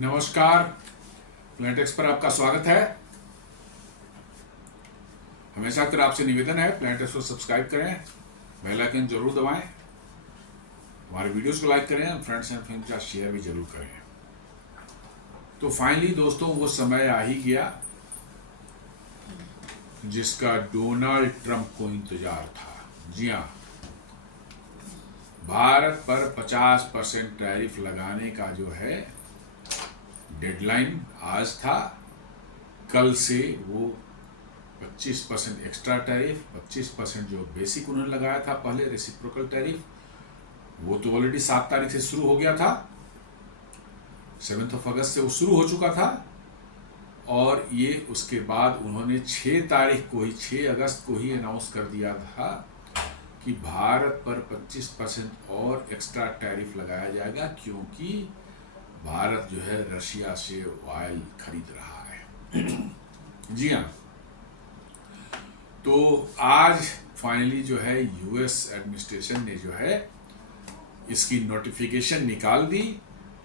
नमस्कार। प्लैनेटेक्स पर आपका स्वागत है। हमेशा की तरह आपसे निवेदन है, प्लैनेटेक्स को सब्सक्राइब करें, बेल आइकन जरूर दबाएं, हमारे वीडियोस को लाइक करें और फ्रेंड्स एंड फैमिली के साथ शेयर भी जरूर करें। तो फाइनली दोस्तों वो समय आ ही गया जिसका डोनाल्ड ट्रंप को इंतजार था। जी हाँ, भारत पर 50% टैरिफ लगाने का जो है डेडलाइन आज था। कल से वो 25% एक्स्ट्रा टैरिफ, 25% जो बेसिक उन्होंने लगाया था पहले रेसिप्रोकल टैरिफ, वो तो ऑलरेडी 7 तारीख से शुरू हो गया था। 7 अगस्त से वो शुरू हो चुका था और ये उसके बाद उन्होंने 6 तारीख को ही, 6 अगस्त को ही अनाउंस कर दिया था कि भारत पर 25% और एक्स्ट्रा टैरिफ लगाया जाएगा, क्योंकि भारत जो है रशिया से ऑयल खरीद रहा है। जी हाँ, तो आज फाइनली जो है यूएस एडमिनिस्ट्रेशन ने जो है इसकी नोटिफिकेशन निकाल दी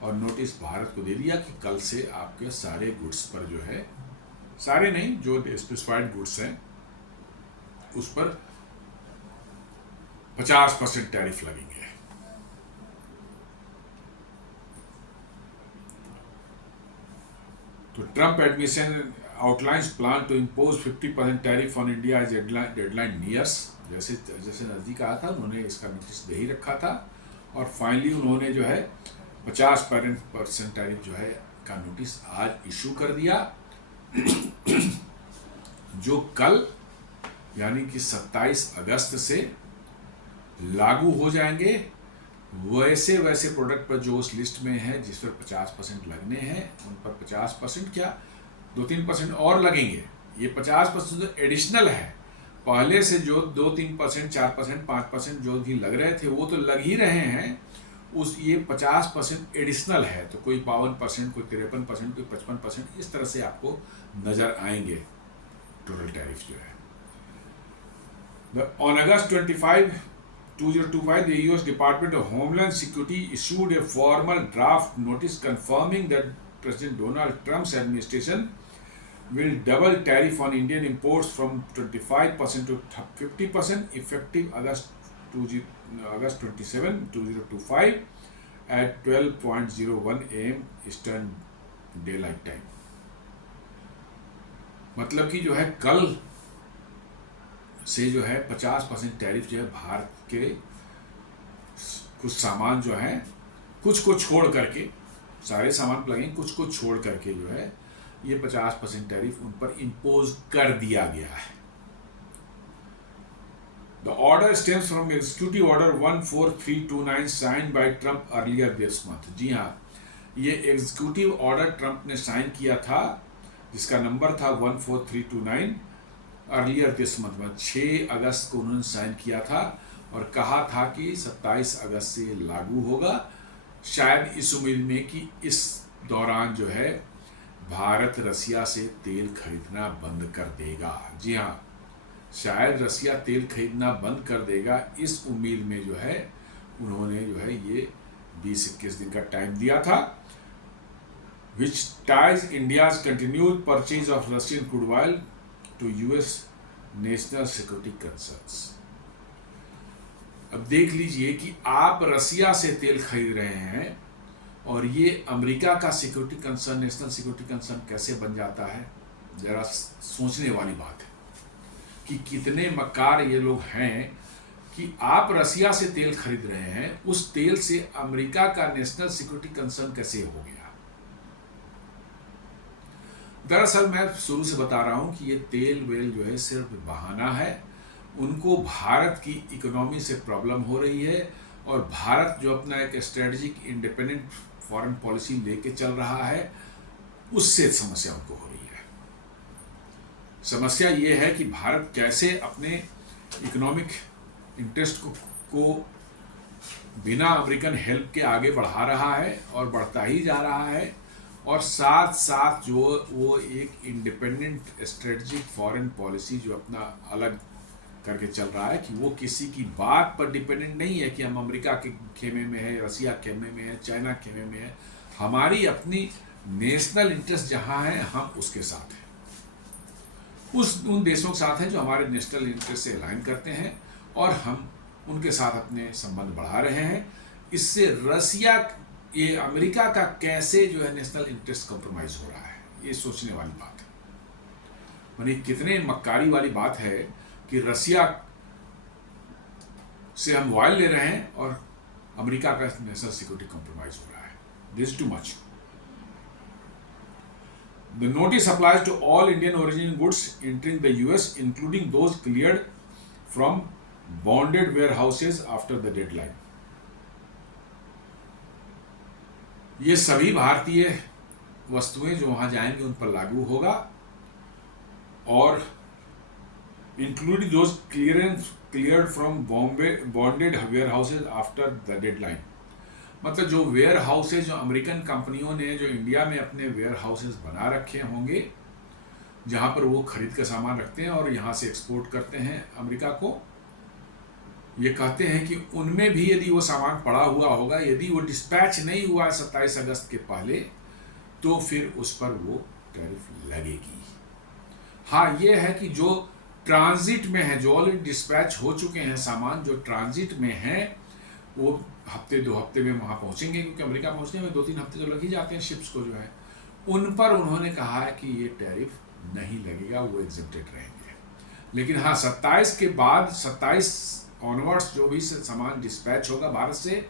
और नोटिस भारत को दे दिया कि कल से आपके सारे गुड्स पर जो है, सारे नहीं, जो स्पेसिफाइड गुड्स हैं उस पर 50% टैरिफ लगेंगे। तो Trump administration outlines plan to impose 50% tariff on India as deadline nears। जैसे जैसे नज़दीक आया था उन्होंने इसका नोटिस दे ही रखा था और फाइनली उन्होंने जो है 50% टैरिफ जो है का नोटिस आज इशू कर दिया, जो कल यानी कि 27 अगस्त से लागू हो जाएंगे। वैसे प्रोडक्ट पर जो उस लिस्ट में है जिस पर 50% लगने हैं उन पर 50% क्या 2-3% और लगेंगे। ये 50% जो एडिशनल है, पहले से जो 2-3%, 4%, 5% जो भी लग रहे थे वो तो लग ही रहे हैं, उस ये 50% एडिशनल है। तो कोई 52%, कोई 53%, कोई 55%, इस तरह से आपको नजर आएंगे टोटल टैरिफ जो है। On August 25, 2025, the US Department of Homeland Security issued a formal draft notice confirming that President Donald Trump's administration will double tariff on Indian imports from 25% to 50% effective August 27, 2025 at 12:01 AM Eastern Daylight Time। मतलब कि जो है कल से जो है 50% tariff जो है भारत के कुछ सामान जो है, कुछ को छोड़ करके, सारे सामान लगेंगे, कुछ को छोड़ करके जो है ये 50% टैरिफ उन पर इम्पोज कर दिया गया है। The order stems from executive order 14329 sign by Trump earlier this month. जी हाँ, ये एग्जीक्यूटिव ऑर्डर ट्रंप ने साइन किया था जिसका नंबर था 14329 अर्लियर दिस मंथ में 6 अगस्त को उन्होंने साइन किया था और कहा था कि 27 अगस्त से लागू होगा, शायद इस उम्मीद में कि इस दौरान जो है भारत रसिया से तेल खरीदना बंद कर देगा। जी हाँ, शायद रसिया तेल खरीदना बंद कर देगा, इस उम्मीद में जो है उन्होंने जो है ये 20-21 दिन का टाइम दिया था। which ties India's continued purchase of Russian crude oil to US national security concerns. अब देख लीजिए कि आप रसिया से तेल खरीद रहे हैं और ये अमेरिका का security concern, national security concern कैसे बन जाता है। जरा सोचने वाली बात है कि कितने मक्कार ये लोग हैं कि आप रसिया से तेल खरीद रहे हैं, उस तेल से अमेरिका का नेशनल सिक्योरिटी कंसर्न कैसे हो गया। दरअसल मैं शुरू से बता रहा हूं कि ये तेल वेल जो है सिर्फ बहाना है। उनको भारत की इकोनॉमी से प्रॉब्लम हो रही है और भारत जो अपना एक स्ट्रेटेजिक इंडिपेंडेंट फॉरेन पॉलिसी लेके चल रहा है, उससे समस्या उनको हो रही है। समस्या ये है कि भारत कैसे अपने इकोनॉमिक इंटरेस्ट को बिना अमेरिकन हेल्प के आगे बढ़ा रहा है और बढ़ता ही जा रहा है, और साथ साथ जो वो एक इंडिपेंडेंट स्ट्रेटजिक फॉरेन पॉलिसी जो अपना अलग करके चल रहा है कि वो किसी की बात पर डिपेंडेंट नहीं है कि हम अमेरिका के खेमे में है, रसिया खेमे में है, चाइना खेमे में है। हमारी अपनी नेशनल इंटरेस्ट जहां है हम उसके साथ हैं, उन देशों के साथ हैं जो हमारे नेशनल इंटरेस्ट से अलाइन करते हैं, और हम उनके साथ अपने संबंध बढ़ा रहे हैं। इससे रसिया, ये अमेरिका का कैसे जो है नेशनल इंटरेस्ट कॉम्प्रोमाइज हो रहा है, ये सोचने वाली बात है। मानी कितने मक्कारी वाली बात है कि रसिया से हम ऑयल ले रहे हैं और अमेरिका का नेशनल सिक्योरिटी कॉम्प्रोमाइज हो रहा है। This too much. The notice applies to all Indian origin goods entering the US, including those cleared from bonded warehouses after the deadline. ये सभी भारतीय वस्तुएं जो वहां जाएंगी उन पर लागू होगा, और including those cleared from bonded warehouses after the deadline. मतलब जो वेयर हाउसेज जो अमेरिकन कंपनियों ने जो इंडिया में अपने वेयर हाउसेज बना रखे होंगे, जहां पर वो खरीद का सामान रखते हैं और यहां से एक्सपोर्ट करते हैं अमेरिका को, ये कहते हैं कि उनमें भी यदि वो सामान पड़ा हुआ होगा, यदि वो डिस्पैच नहीं हुआ 27 अगस्त के पहले, तो फिर उस पर वो टैरिफ लगेगी। हाँ, ये है कि जो ट्रांजिट में है, जो ऑलरेडी डिस्पैच हो चुके हैं सामान, जो ट्रांजिट में है, वो हफ्ते 2 हफ्ते में वहाँ पहुँचेंगे, क्योंकि अमेरिका पहुँचने में 2-3 हफ्ते तो लग ही जाते हैं शिप्स को जो है, उन पर उन्होंने कहा है कि ये टैरिफ नहीं लगेगा, वो एग्जेम्प्टेड रहेंगे। लेकिन हाँ, 27 के बाद 27 ऑनवर्ड्स जो भी सामान डिस्पैच होगा भारत से,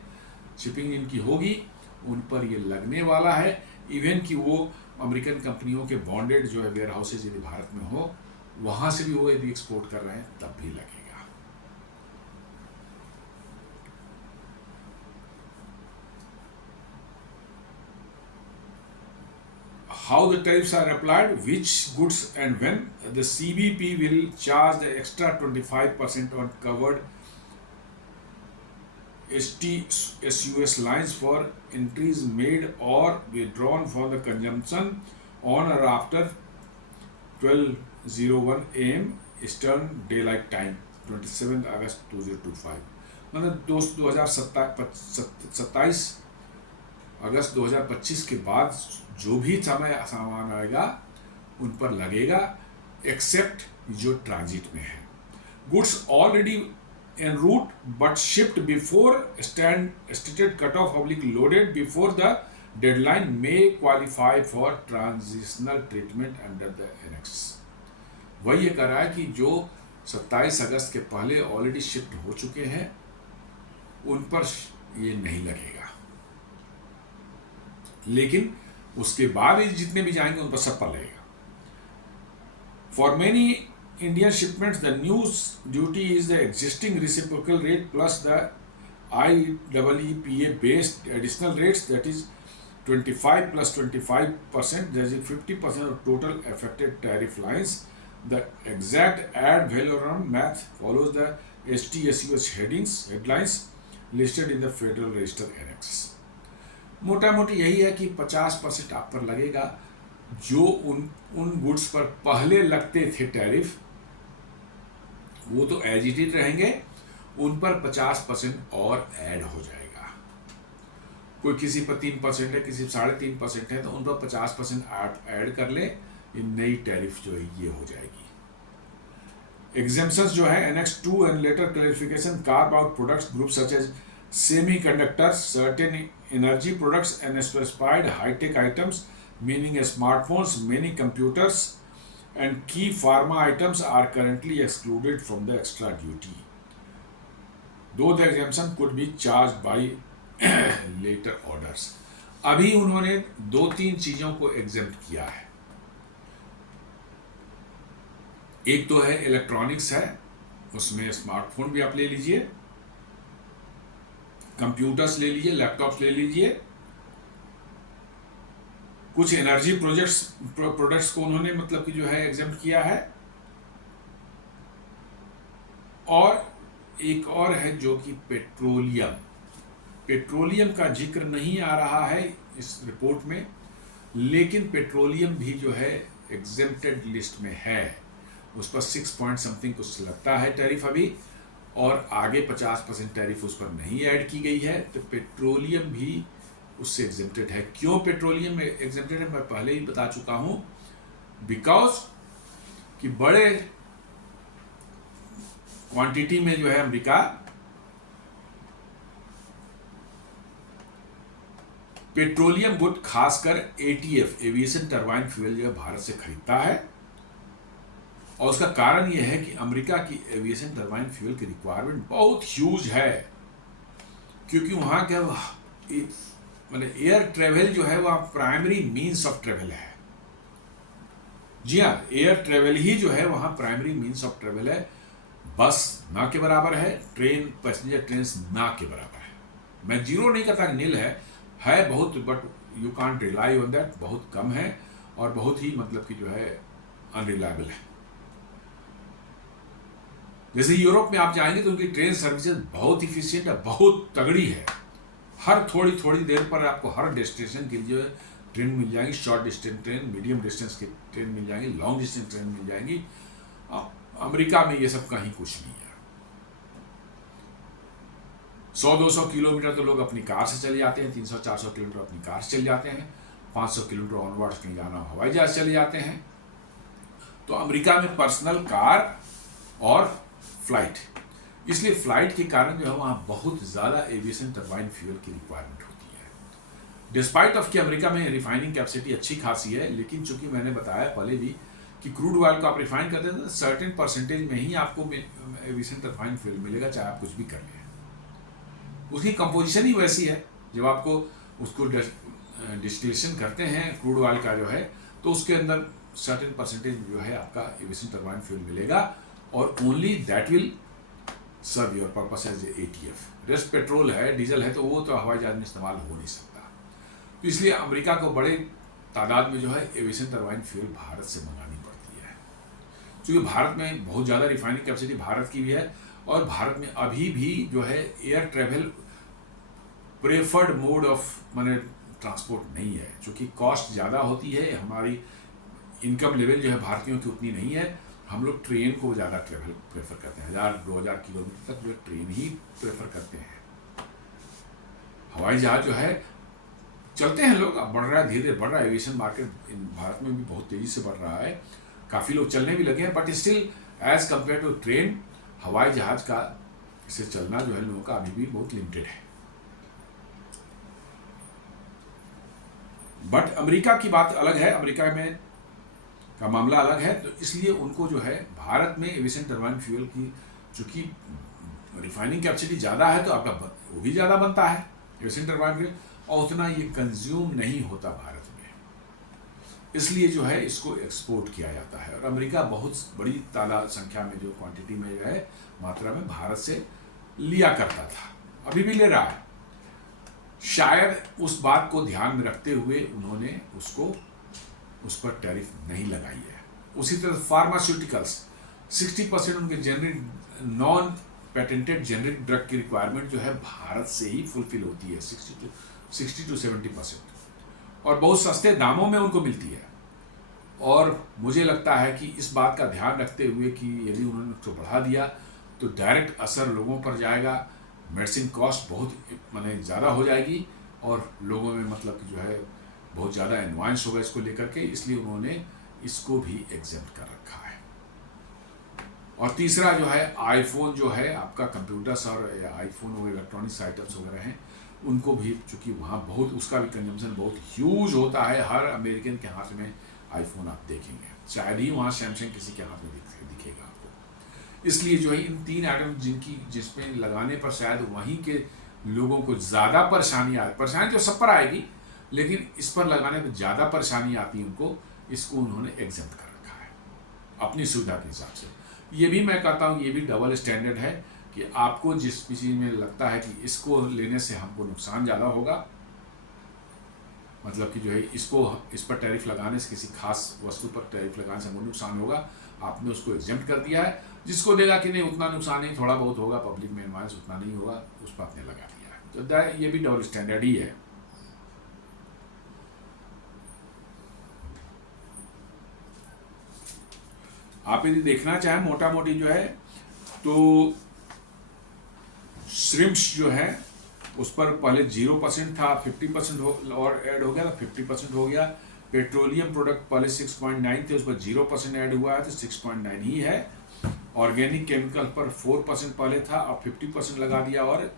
शिपिंग इनकी होगी, उन पर ये लगने वाला है। इवन कि वो अमेरिकन कंपनियों के बॉन्डेड जो है वेयर हाउसेज यदि भारत में हो, वहाँ से भी वो यदि एक्सपोर्ट कर रहे हैं तब भी लगेगा। How the tariffs are applied, which goods and when. The CBP will charge the extra 25% on covered STSUS lines for entries made or withdrawn for the consumption on or after 12:01 AM Eastern Daylight Time, 27 अगस्त 2025। मतलब 27 अगस्त 2025 के बाद जो भी सामान आएगा उन पर लगेगा, एक्सेप्ट जो ट्रांजिट में है। Goods already en route but shipped before stated cutoff / loaded before the deadline may qualify for transitional treatment under the annex। वही ये कह रहा है कि जो 27 अगस्त के पहले ऑलरेडी शिफ्ट हो चुके हैं उन पर ये नहीं लगेगा, लेकिन उसके बाद जितने भी जाएंगे उन पर सब पर लगेगा। For many Indian shipments, the new duty is the existing reciprocal rate plus the IEEPA based additional rates, that is 25 plus 25%, that is 50% of total affected tariff lines. The exact ad valorem math follows the STSUS headlines listed in the Federal Register Annex। मोटा मोटी यही है कि 50% आप पर लगेगा। जो उन गुड्स पर पहले लगते थे टैरिफ, वो तो एज इट इज रहेंगे, उन पर 50% और ऐड हो जाएगा। कोई किसी पर 3% है, किसी 3.5% है, तो उन पर 50% ऐड कर ले, ये नई टैरिफ जो है ये हो जाएगी। एग्जेम्पशंस जो है annex 2 and later clarification carve out products group such as semiconductors, certain energy products and specified high tech items meaning smartphones, many computers and key pharma items are currently excluded from the extra duty, though the exemption could be charged by later orders। अभी उन्होंने 2-3 चीजों को exempt किया है। एक तो है electronics है, उसमें स्मार्टफोन भी आप ले लीजिए, कंप्यूटर्स ले लीजिए, लैपटॉप्स ले लीजिए, कुछ एनर्जी प्रोडक्ट्स को उन्होंने मतलब कि जो है एग्जेम्प्ट किया है, और एक और है जो कि पेट्रोलियम का जिक्र नहीं आ रहा है इस रिपोर्ट में, लेकिन पेट्रोलियम भी जो है एग्जेम्प्टेड लिस्ट में है। उस पर 6 पॉइंट समथिंग कुछ लगता है टैरिफ अभी, और आगे 50% टैरिफ उस पर नहीं ऐड की गई है। तो पेट्रोलियम भी उससे एग्जेम्प्टेड है। क्यों पेट्रोलियम एग्जेम्प्टेड है, मैं पहले ही बता चुका हूं, बिकॉज कि बड़े क्वांटिटी में जो है अमेरिका पेट्रोलियम गुड खासकर एटीएफ एविएशन टरबाइन फ्यूल जो है भारत से खरीदता है। और उसका कारण यह है कि अमेरिका की एविएशन टरबाइन फ्यूल की रिक्वायरमेंट बहुत ह्यूज है, क्योंकि वहां का मतलब एयर ट्रेवल जो है वह प्राइमरी मीन्स ऑफ ट्रेवल है। जी हाँ, एयर ट्रेवल ही जो है वहां प्राइमरी मीन्स ऑफ ट्रेवल है। बस ना के बराबर है, ट्रेन पैसेंजर ट्रेन ना के बराबर है। मैं जीरो नहीं कहता, नील है बहुत, but you can't rely on that, बहुत कम है और बहुत ही मतलब कि जो है अनरिलायबल है। जैसे यूरोप में आप जाएंगे तो उनकी ट्रेन सर्विसेज बहुत इफिशियंट है, बहुत तगड़ी है। हर थोड़ी थोड़ी देर पर आपको हर डेस्टिनेशन के लिए ट्रेन मिल जाएगी, short distance train, medium distance की ट्रेन मिल जाएंगी, लॉन्ग डिस्टेंस ट्रेन मिल जाएंगी। अमेरिका में ये सब कहीं कुछ नहीं है। 100-200 किलोमीटर तो लोग अपनी कार से चले जाते हैं, 300-400 किलोमीटर अपनी कार से चले जाते हैं, 500 किलोमीटर ऑनवर्ड्स कहीं जाना हवाई जहाज चले जाते हैं। तो अमेरिका में पर्सनल कार और फ्लाइट, इसलिए फ्लाइट के कारण जो है वहाँ बहुत ज़्यादा एविएशन टरबाइन फ्यूल की रिक्वायरमेंट होती है। डिस्पाइट ऑफ कि अमेरिका में रिफाइनिंग कैपेसिटी अच्छी खासी है, लेकिन चूंकि मैंने बताया पहले भी कि क्रूड ऑयल को आप रिफाइन करते हैं तो सर्टेन परसेंटेज में ही आपको एविएशन टरबाइन फ्यूल मिलेगा, चाहे आप कुछ भी कर लें। उसकी कंपोजिशन ही वैसी है। जब आपको उसको डिस्टिलेशन करते हैं क्रूड ऑयल का जो है, तो उसके अंदर सर्टेन परसेंटेज जो है आपका एविएशन टरबाइन फ्यूल मिलेगा, और only that will serve your purpose as ATF. Rest petrol है, डीजल है, तो वो तो हवाई जहाज में इस्तेमाल हो नहीं सकता। तो इसलिए अमेरिका को बड़े तादाद में जो है एविएशन टरबाइन फ्यूल भारत से मंगानी पड़ती है, क्योंकि भारत में बहुत ज़्यादा रिफाइनिंग कैपेसिटी भारत की भी है, और भारत में अभी भी जो है air travel preferred mode of माने ट्रांसपोर्ट नहीं है, क्योंकि कॉस्ट ज़्यादा होती है। हमारी इनकम लेवल जो है भारतीयों की उतनी नहीं है। हम लोग ट्रेन को ज़्यादा ट्रेवल प्रेफर करते हैं, 1000-2000 किलोमीटर तक जो ट्रेन ही प्रेफर करते हैं। हवाई जहाज जो है चलते हैं लोग, अब बढ़ रहा है, धीरे धीरे बढ़ रहा है। एविएशन मार्केट भारत में भी बहुत तेज़ी से बढ़ रहा है, काफ़ी लोग चलने भी लगे हैं, but still as compare to train हवाई जहाज का इसे चलना जो है लोगों का अभी भी बहुत लिमिटेड है। बट अमेरिका की बात अलग है, अमेरिका में का मामला अलग है। तो इसलिए उनको जो है भारत में एविएशन टरबाइन फ्यूल की चूंकि रिफाइनिंग कैपेसिटी ज़्यादा है, तो आपका वो भी ज़्यादा बनता है एविएशन टरबाइन फ्यूल, और उतना ये कंज्यूम नहीं होता भारत में, इसलिए जो है इसको एक्सपोर्ट किया जाता है। और अमेरिका बहुत बड़ी तादाद संख्या में जो क्वांटिटी में जो है मात्रा में भारत से लिया करता था, अभी भी ले रहा है। शायद उस बात को ध्यान में रखते हुए उन्होंने उस पर टैरिफ नहीं लगाई है। उसी तरह फार्मास्यूटिकल्स 60% उनके generic non patented generic drug की रिक्वायरमेंट जो है भारत से ही फुलफिल होती है, 60 to 70%, और बहुत सस्ते दामों में उनको मिलती है। और मुझे लगता है कि इस बात का ध्यान रखते हुए कि यदि उन्होंने उसको बढ़ा दिया तो डायरेक्ट असर लोगों पर जाएगा, मेडिसिन कॉस्ट बहुत माने ज़्यादा हो जाएगी, और लोगों में मतलब कि जो है बहुत ज़्यादा एडवांस होगा इसको लेकर के, इसलिए उन्होंने इसको भी एग्जेम्प्ट कर रखा है। और तीसरा जो है आईफोन जो है आपका कंप्यूटर्स और आईफोन और इलेक्ट्रॉनिक्स आइटम्स वगैरह हैं, उनको भी चूँकि वहाँ बहुत उसका भी कंजम्पशन बहुत ह्यूज होता है। हर अमेरिकन के हाथ में आईफोन आप देखेंगे, शायद ही वहाँ सैमसंग किसी के हाथ में दिखेगा आपको। इसलिए जो है इन 3 आइटम जिसमें लगाने पर शायद वहीं के लोगों को ज़्यादा परेशानी तो सब पर आएगी, लेकिन इस पर लगाने में ज़्यादा परेशानी आती है उनको, इसको उन्होंने एग्जेम्प्ट कर रखा है अपनी सुविधा के हिसाब से। ये भी मैं कहता हूँ ये भी डबल स्टैंडर्ड है कि आपको जिस चीज़ में लगता है कि इसको लेने से हमको नुकसान ज़्यादा होगा, मतलब कि जो है इस पर टैरिफ लगाने से, किसी खास वस्तु पर टैरिफ लगाने से हमको नुकसान होगा, आपने उसको एग्जेम्प्ट कर दिया है। जिसको देगा कि नहीं उतना नुकसान नहीं, थोड़ा बहुत होगा, पब्लिक में इन्वाइस उतना नहीं होगा, उस पर आपने लगा दिया है। तो ये भी डबल स्टैंडर्ड ही है। आप यदि देखना चाहें मोटा मोटी जो है तो श्रिम्प्स जो है उस पर पहले 0% था, 50% और ऐड हो गया तो 50% हो गया। पेट्रोलियम प्रोडक्ट पहले 6.9 थे, उस पर 0% ऐड हुआ है तो 6.9 ही है। ऑर्गेनिक केमिकल पर 4% पहले था, अब 50% लगा दिया और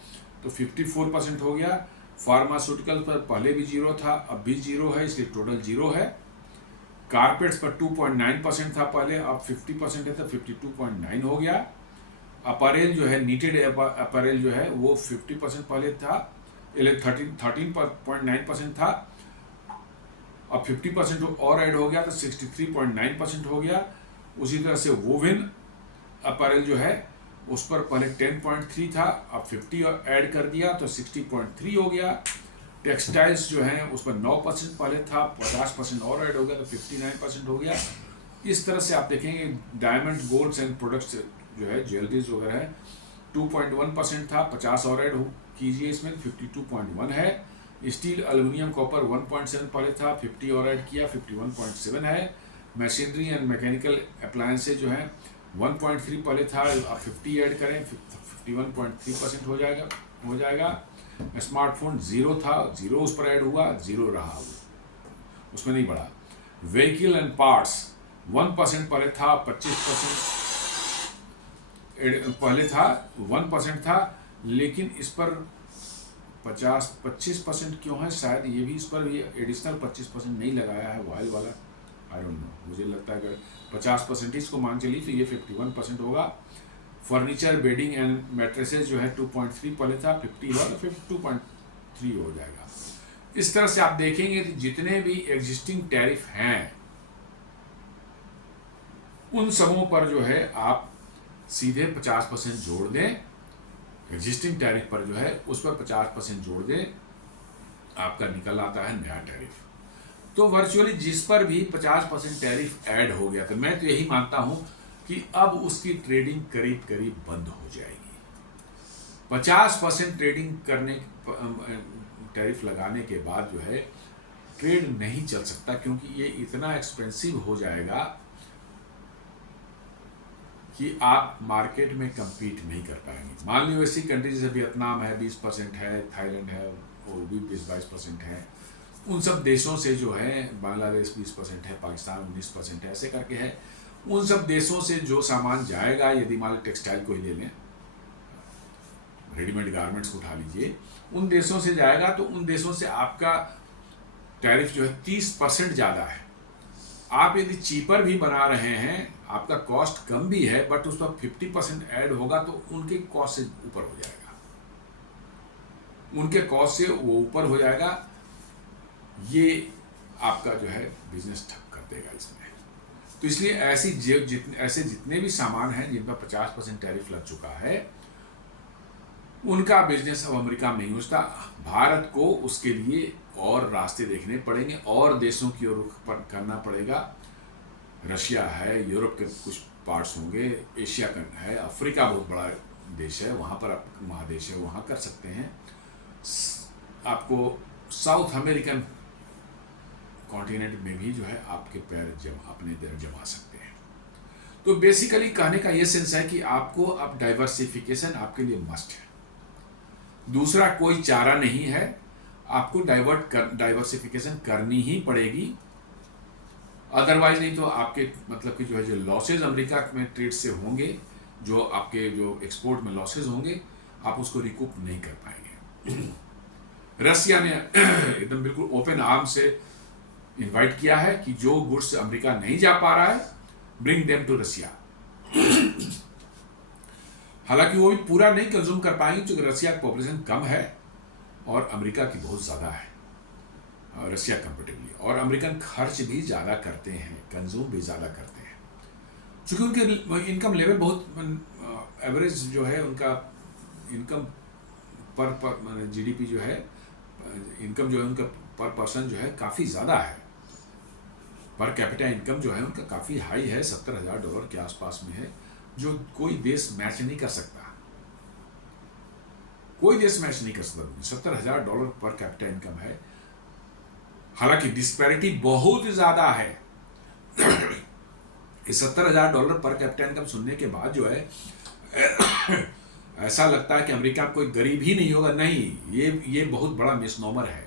तो 54% हो गया। फार्मास्यूटिकल पर पहले भी 0 था, अब भी 0 है, इसलिए टोटल 0 है। कारपेट्स पर 2.9% था पहले, अब 50% है तो 52.9 हो गया। अपरेल जो है, नीटेड अपरेल जो है वो 50% पहले था, 13.9% था, अब 50% और ऐड हो गया तो 63.9% हो गया। उसी तरह से वोवेन अपरेल जो है उस पर पहले 10.3 था, अब 50 ऐड कर दिया तो 60.3 हो गया। टेक्सटाइल्स जो है उस पर 9% पहले था, 50% और ऐड हो गया तो 59% हो गया। इस तरह से आप देखेंगे डायमंड गोल्ड्स एंड प्रोडक्ट्स जो है ज्वेलरीज वगैरह है 2.1% था, 50 और ऐड कीजिए इसमें 52.1 है। स्टील एल्युमिनियम कॉपर 1.7 पहले था, 50 और ऐड किया 51.7 है। मशीनरी एंड मैकेनिकल अप्लायंसेज जो है 1.3 पहले था, आप 50 ऐड करें 51.3% हो जाएगा। स्मार्टफोन 0 था, 0 उस पर ऐड हुआ, 0 रहा वो, उसमें नहीं बढ़ा। व्हीकल एंड पार्ट्स 1% पहले था, 25% पहले था, 1% था, लेकिन इस पर 25% क्यों है, शायद ये भी इस पर ये एडिशनल 25% नहीं लगाया है वाइल वाला, आई डोंट नो। मुझे लगता है अगर 50% इसको मान चलिए तो ये 51% होगा। फर्नीचर बेडिंग एंड मैट्रेसेस जो है 2.3 पहले था, 50 हुआ तो 52.3 हो जाएगा। इस तरह से आप देखेंगे कि जितने भी एग्जिस्टिंग टैरिफ हैं उन सबों पर जो है आप सीधे 50% जोड़ दें, एग्जिस्टिंग टैरिफ पर जो है उस पर 50% जोड़ दें, आपका निकल आता है नया टैरिफ। तो वर्चुअली जिस पर भी 50% टैरिफ ऐड हो गया, तो मैं तो यही मानता हूं कि अब उसकी ट्रेडिंग करीब करीब बंद हो जाएगी। 50% ट्रेडिंग करने टैरिफ लगाने के बाद जो है ट्रेड नहीं चल सकता, क्योंकि ये इतना एक्सपेंसिव हो जाएगा कि आप मार्केट में compete नहीं कर पाएंगे। मान लो ऐसी कंट्री जैसे वियतनाम है 20% है, थाईलैंड है वो भी 20-22% है, उन सब देशों से जो है, बांग्लादेश 20% है, पाकिस्तान 19% है, ऐसे करके है। उन सब देशों से जो सामान जाएगा, यदि मान लो टेक्सटाइल को ही ले लें, रेडीमेड गारमेंट्स को उठा लीजिए, उन देशों से जाएगा तो उन देशों से आपका टैरिफ जो है 30% ज़्यादा है। आप यदि चीपर भी बना रहे हैं, आपका कॉस्ट कम भी है, बट उस पर 50% ऐड होगा तो उनके कॉस्ट से ऊपर हो जाएगा, उनके कॉस्ट से वो ऊपर हो जाएगा। ये आपका जो है बिजनेस ठप कर देगा इसमें। तो इसलिए ऐसे जितने भी सामान हैं जिन पर 50% टैरिफ लग चुका है, उनका बिजनेस अब अमेरिका में नहीं होता। भारत को उसके लिए और रास्ते देखने पड़ेंगे और देशों की ओर रुख करना पड़ेगा। रशिया है, यूरोप के कुछ पार्ट्स होंगे, एशिया का है, अफ्रीका बहुत बड़ा देश है, वहाँ पर आप महादेश है, वहाँ कर सकते हैं। आपको साउथ अमेरिकन कॉन्टिनेंट में भी जो है आपके पैर अपने जमा सकते हैं। तो बेसिकली कहने का ये सेंस है कि आपको अब डाइवर्सिफिकेशन आपके लिए मस्ट है, दूसरा कोई चारा नहीं है। आपको डाइवर्सिफिकेशन करनी ही पड़ेगी, अदरवाइज नहीं तो आपके मतलब कि जो है जो लॉसेज अमेरिका में ट्रेड से होंगे, जो आपके जो एक्सपोर्ट में लॉसेज होंगे, आप उसको रिकूप नहीं कर पाएंगे। रशिया ने एकदम बिल्कुल ओपन आर्म से इनवाइट किया है कि जो गुड्स अमेरिका नहीं जा पा रहा है, ब्रिंग देम टू रशिया। हालांकि वो भी पूरा नहीं कंज्यूम कर पाएंगे क्योंकि रशिया की पॉपुलेशन कम है और अमेरिका की बहुत ज़्यादा है रशिया कंपेरेटिवली, और अमेरिकन खर्च भी ज़्यादा करते हैं, कंज्यूम भी ज़्यादा करते हैं, क्योंकि उनके इनकम लेवल बहुत एवरेज जो है उनका इनकम पर जीडीपी जो है, इनकम जो है उनका पर पर्सन जो है काफ़ी ज़्यादा है, पर कैपिटा इनकम जो है उनका काफ़ी हाई है, $70,000 के आसपास में है, जो कोई देश मैच नहीं कर सकता, कोई देश मैच नहीं कर सकता। $70,000 पर कैपिटा इनकम है, हालांकि डिस्पैरिटी बहुत ज़्यादा है। ये $70,000 पर कैपिटा इनकम सुनने के बाद जो है ऐसा लगता है कि अमेरिका में कोई गरीब ही नहीं होगा, नहीं, ये बहुत बड़ा मिसनोमर है।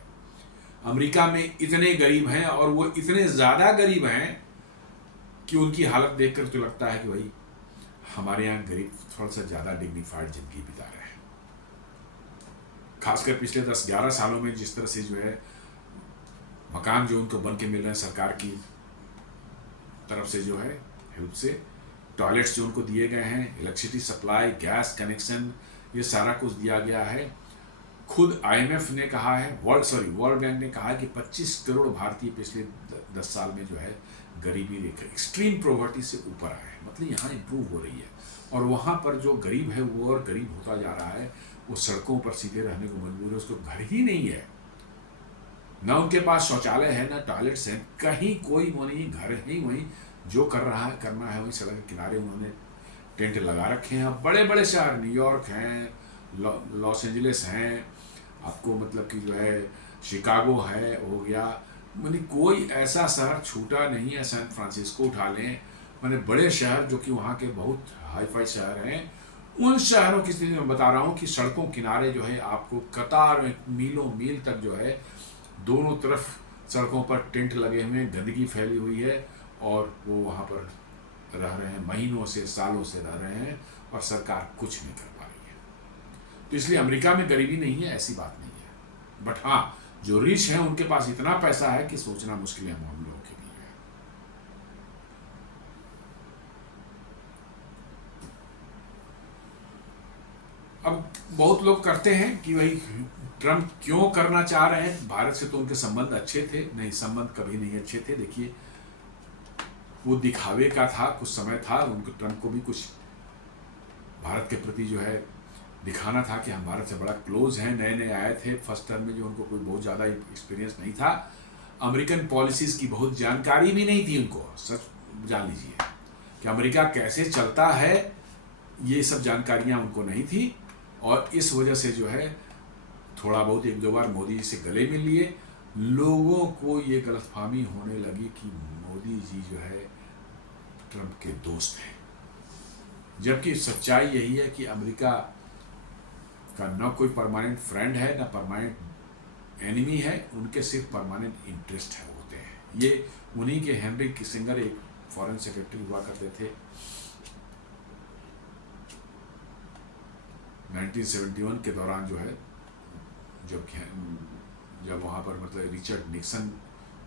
अमेरिका में इतने गरीब हैं और वो इतने ज़्यादा गरीब हैं कि उनकी हालत देखकर तो लगता है कि भाई हमारे यहाँ गरीब थोड़ा सा ज़्यादा डिग्निफाइड ज़िंदगी बिता रहे हैं। खासकर पिछले 10-11 सालों में जिस तरह से जो है मकान जो उनको बन के मिल रहे हैं सरकार की तरफ से, जो है हेल्प से, टॉयलेट्स जो उनको दिए गए हैं, इलेक्ट्रिसिटी सप्लाई, गैस कनेक्शन, ये सारा कुछ दिया गया है। खुद IMF ने कहा है, वर्ल्ड बैंक ने कहा है कि 25 करोड़ भारतीय पिछले 10 साल में जो है गरीबी रेखा, एक्सट्रीम पॉवर्टी से ऊपर आए हैं। मतलब यहाँ इम्प्रूव हो रही है और वहाँ पर जो गरीब है वो और गरीब होता जा रहा है। वो सड़कों पर सीधे रहने को मजबूर है, उसको घर ही नहीं है, ना उनके पास शौचालय है, ना टॉयलेट्स हैं, कहीं कोई वो नहीं, घर है ही वहीं जो करना है वहीं सड़क के किनारे उन्होंने टेंट लगा रखे हैं। अब बड़े बड़े शहर न्यूयॉर्क हैं, लॉस एंजलिस हैं, आपको मतलब कि जो है शिकागो है हो गया, मैंने कोई ऐसा शहर छूटा नहीं है। सैन फ्रांसिस्को उठा लें, मैंने बड़े शहर जो कि वहाँ के बहुत हाई फाई शहर हैं, उन शहरों की स्थिति में बता रहा हूँ कि सड़कों किनारे जो है आपको कतार में मीलों मील तक जो है दोनों तरफ सड़कों पर टेंट लगे हुए हैं, गंदगी फैली हुई है और वो वहाँ पर रह रहे हैं, महीनों से सालों से रह रहे हैं और सरकार कुछ नहीं कर पा रही है। तो इसलिए अमेरिका में गरीबी नहीं है, ऐसी बात नहीं है। बट हाँ, जो रिच हैं उनके पास इतना पैसा है कि सोचना मुश्किल है हम लोगों के लिए। अब बहुत लोग करते हैं कि भाई ट्रम्प क्यों करना चाह रहे हैं, भारत से तो उनके संबंध अच्छे थे। नहीं, संबंध कभी नहीं अच्छे थे। देखिए, वो दिखावे का था, कुछ समय था उनको, ट्रम्प को भी कुछ भारत के प्रति जो है दिखाना था कि हम भारत से बड़ा क्लोज हैं। नए नए आए थे फर्स्ट टर्म में, जो उनको कोई बहुत ज़्यादा एक्सपीरियंस नहीं था, अमेरिकन पॉलिसीज़ की बहुत जानकारी भी नहीं थी उनको। सच जान लीजिए कि अमेरिका कैसे चलता है, ये सब जानकारियाँ उनको नहीं थी और इस वजह से जो है थोड़ा बहुत 1-2 बार मोदी जी से गले मिल लिए। लोगों को ये गलतफहमी होने लगी कि मोदी जी जो है ट्रम्प के दोस्त हैं, जबकि सच्चाई यही है कि अमेरिका का न कोई परमानेंट फ्रेंड है, न परमानेंट एनिमी है, उनके सिर्फ परमानेंट इंटरेस्ट है होते हैं। ये उन्हीं के हेनरी किसिंगर एक फॉरेन सेक्रेटरी हुआ करते थे 1971 के दौरान, जो है जब वहाँ पर मतलब रिचर्ड निक्सन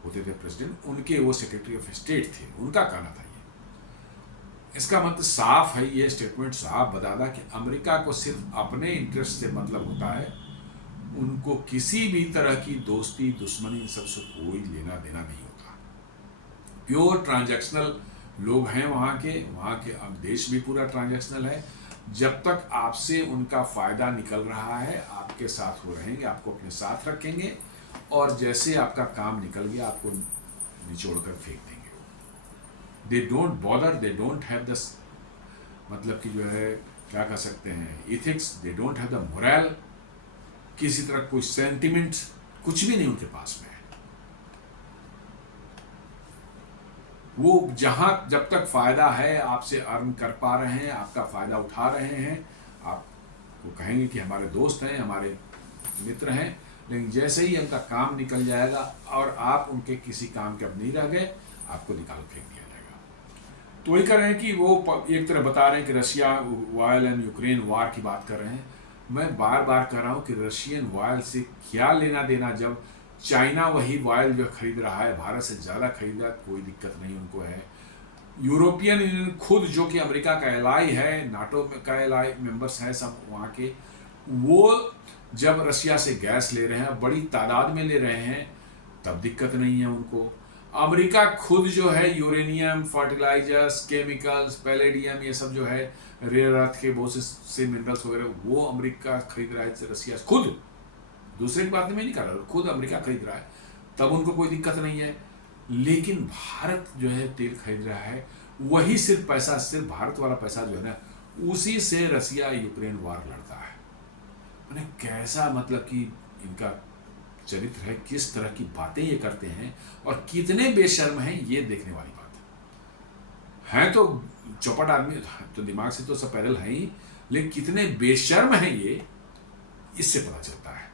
होते थे प्रेसिडेंट, उनके वो सेक्रेटरी ऑफ स्टेट थे। उनका कहना था ये। इसका मतलब साफ है, ये स्टेटमेंट साफ बताता कि अमेरिका को सिर्फ अपने इंटरेस्ट से मतलब होता है, उनको किसी भी तरह की दोस्ती दुश्मनी इन सबसे कोई लेना देना नहीं होता। प्योर ट्रांजैक्शनल लोग हैं वहाँ के अब देश भी पूरा ट्रांजैक्शनल है। जब तक आपसे उनका फ़ायदा निकल रहा है, आपके साथ वो रहेंगे, आपको अपने साथ रखेंगे और जैसे आपका काम निकल गया आपको निचोड़ कर फेंक देंगे। They don't bother, they don't have the मतलब कि जो है क्या कह सकते हैं ethics, they don't have the moral, किसी तरह कोई सेंटिमेंट कुछ भी नहीं उनके पास में। वो जहाँ जब तक फ़ायदा है, आपसे अर्न कर पा रहे हैं, आपका फ़ायदा उठा रहे हैं, आप वो कहेंगे कि हमारे दोस्त हैं, हमारे मित्र हैं। लेकिन जैसे ही उनका काम निकल जाएगा और आप उनके किसी काम के अब नहीं रह गए, आपको निकाल फेंक दिया जाएगा। तो वही कर रहे हैं कि वो एक तरह बता रहे हैं कि रशिया ऑयल एंड यूक्रेन वार की बात कर रहे हैं। मैं बार बार कह रहा हूँ कि रशियन ऑयल से क्या लेना देना, जब चाइना वही ऑयल जो खरीद रहा है, भारत से ज़्यादा खरीद रहा है, कोई दिक्कत नहीं उनको है। यूरोपियन यूनियन खुद, जो कि अमेरिका का एलाई है, नाटो का एलाई मेंबर्स हैं सब वहाँ के, वो जब रशिया से गैस ले रहे हैं, बड़ी तादाद में ले रहे हैं, तब दिक्कत नहीं है उनको। अमेरिका खुद जो है यूरेनियम, फर्टिलाइजर्स, केमिकल्स, पैलेडियम, ये सब जो है रेयर अर्थ के बहुत से मिनरल्स वगैरह, वो अमेरिका खरीद रहा है रशिया से खुद। दूसरे की बात में नहीं कर रहा, खुद अमेरिका खरीद रहा है, तब उनको कोई दिक्कत नहीं है। लेकिन भारत जो है तेल खरीद रहा है, वही सिर्फ पैसा, सिर्फ भारत वाला पैसा जो है ना, उसी से रसिया यूक्रेन वार लड़ता है। मैंने कैसा मतलब कि इनका चरित्र है, किस तरह की बातें ये करते हैं और कितने बेशर्म हैं, ये देखने वाली बात है। तो चौपट आदमी, तो दिमाग से तो सब पैदल हैं ही, लेकिन कितने बेशर्म हैं ये, इससे पता चलता है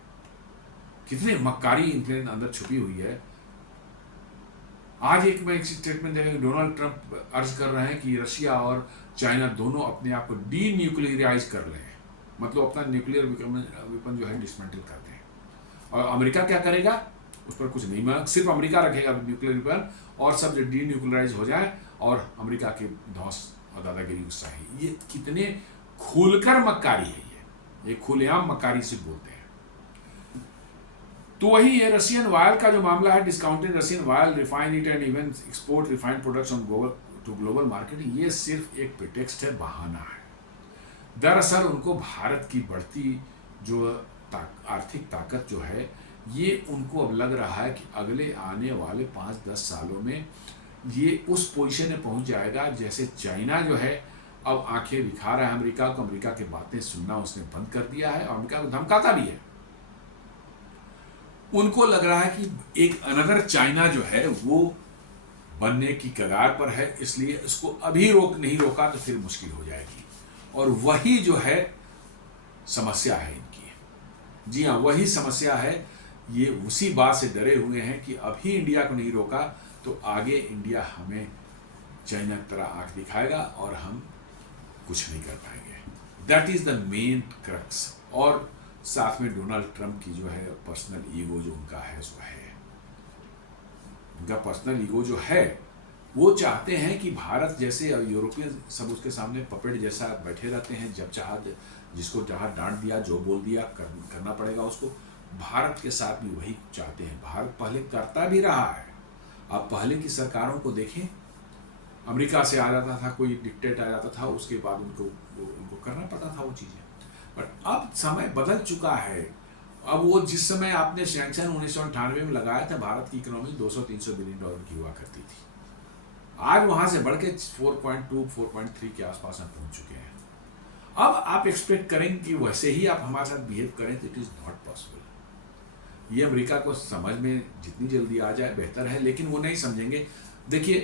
कितने मक्कारी इनके अंदर छुपी हुई है। आज एक स्टेटमेंट देने डोनाल्ड ट्रंप अर्ज कर रहे हैं कि रशिया और चाइना दोनों अपने आप को डी न्यूक्लियराइज कर रहे हैं, मतलब अपना न्यूक्लियर वेपन जो है डिसमेंटल कर दें। और अमेरिका क्या करेगा उस पर कुछ नहीं, सिर्फ अमेरिका रखेगा न्यूक्लियर वेपन और सब डी न्यूक्लियराइज हो जाए और अमेरिका के धौंस और दादागिरी गुस्सा है। ये कितने खुलकर मक्कारी है, ये खुलेआम मक्कारी से बोलते हैं। तो वही ये रशियन ऑयल का जो मामला है, discounted Russian oil, refine it and even export refined products on global market, ये सिर्फ एक प्रिटेक्स्ट है, बहाना है। दरअसल उनको भारत की बढ़ती जो आर्थिक ताकत जो है, ये उनको अब लग रहा है कि अगले आने वाले 5-10 सालों में ये उस पोजीशन में पहुंच जाएगा जैसे चाइना जो है अब आंखें दिखा रहा है अमेरिका को, अमेरिका की बातें सुनना उसने बंद कर दिया है और अमेरिका को धमकाता भी है। उनको लग रहा है कि एक अनदर चाइना जो है वो बनने की कगार पर है, इसलिए इसको अभी नहीं रोका तो फिर मुश्किल हो जाएगी। और वही जो है समस्या है इनकी, जी हाँ वही समस्या है। ये उसी बात से डरे हुए हैं कि अभी इंडिया को नहीं रोका तो आगे इंडिया हमें चाइना की तरह आंख दिखाएगा और हम कुछ नहीं कर पाएंगे। That is the main crux. और साथ में डोनाल्ड ट्रंप की जो है पर्सनल ईगो जो उनका है, जो है उनका पर्सनल ईगो जो है, वो चाहते हैं कि भारत जैसे यूरोपियन सब उसके सामने पपेट जैसा बैठे रहते हैं, जब चाह जिसको जहाँ डांट दिया जो बोल दिया करना पड़ेगा उसको। भारत के साथ भी वही चाहते हैं। भारत पहले करता भी रहा है। आप पहले की सरकारों को देखें, अमेरिका से आ जाता था कोई डिक्टेट आ जाता था, उसके बाद उनको करना पड़ता था वो चीज़ें। बट अब समय बदल चुका है। अब वो जिस समय आपने सैंक्शन 1998 में लगाया था, भारत की इकोनॉमी 200-300 बिलियन डॉलर की हुआ करती थी। आज वहां से बढ़ के 4.2-4.3 के आसपास हम पहुंच चुके हैं। अब आप एक्सपेक्ट करें कि वैसे ही आप हमारे साथ बिहेव करें तो इट इज़ नॉट पॉसिबल। ये अमेरिका को समझ में जितनी जल्दी आ जाए बेहतर है, लेकिन वो नहीं समझेंगे। देखिए,